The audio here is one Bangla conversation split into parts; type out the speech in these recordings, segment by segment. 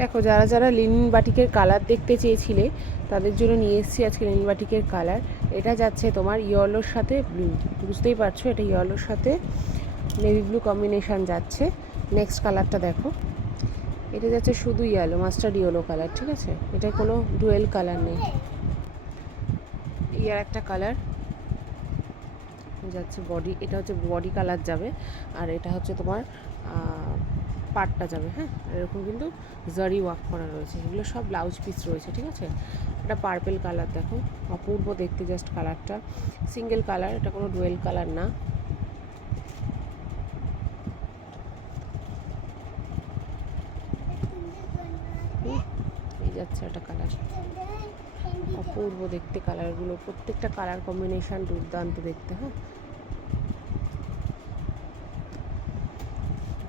দেখো, যারা যারা লিনিন বাটিকের কালার দেখতে চেয়েছিলে তাদের জন্য নিয়ে এসেছি আজকে লিনিন বাটিকের কালার। এটা যাচ্ছে তোমার ইয়েলোর সাথে ব্লু, বুঝতেই পারছো এটা ইয়েলোর সাথে নেভি ব্লু কম্বিনেশান যাচ্ছে। নেক্সট কালারটা দেখো, এটা যাচ্ছে শুধু ইয়েলো, মাস্টার্ড ইয়েলো কালার, ঠিক আছে? এটা কোনো ডুয়েল কালার নেই। ইয়ার একটা কালার যাচ্ছে বডি, এটা হচ্ছে বডি কালার যাবে, আর এটা হচ্ছে তোমার পাটটা যাবে। হ্যাঁ, এরকম কিন্তু জারি ওয়ার্ক করা রয়েছে, এগুলো সব ব্লাউজ পিস রয়েছে, ঠিক আছে? এটা পার্পেল কালার, দেখো অপূর্ব দেখতে জাস্ট কালারটা, সিঙ্গেল কালার, এটা কোনো ডুয়েল কালার না। এই যাচ্ছে একটা কালার, অপূর্ব দেখতে কালারগুলো, প্রত্যেকটা কালার কম্বিনেশান দুর্দান্ত দেখতে। হ্যাঁ,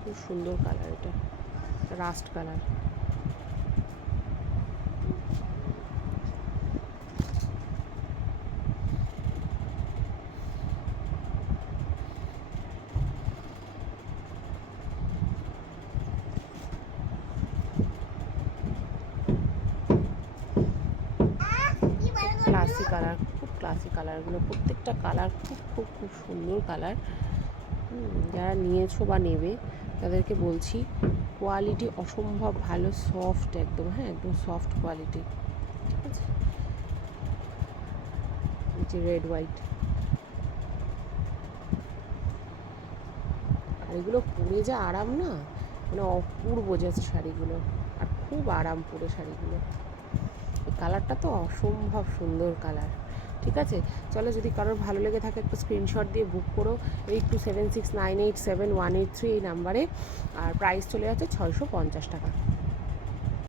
খুব সুন্দর কালার, এটা রাস্ট কালার। ক্লাসি কালার, খুব ক্লাসি কালারগুলো, প্রত্যেকটা কালার খুব খুব খুব সুন্দর কালার। যারা নিয়েছো বা নেবে তাদেরকে বলছি কোয়ালিটি অসম্ভব ভালো, সফট একদম। হ্যাঁ, একদম সফট কোয়ালিটি, ঠিক আছে? যে রেড হোয়াইট, আর এগুলো পরে যা আরাম না, মানে অপূর্ব জাস্ট শাড়িগুলো, আর খুব আরাম পরে শাড়িগুলো। এই কালারটা তো অসম্ভব সুন্দর কালার, ঠিক আছে? চলো, যদি কারোর ভালো লেগে থাকে একটু স্ক্রিনশট দিয়ে বুক করো 8276987183 এই নাম্বারে, আর প্রাইস চলে যাচ্ছে 650 টাকা।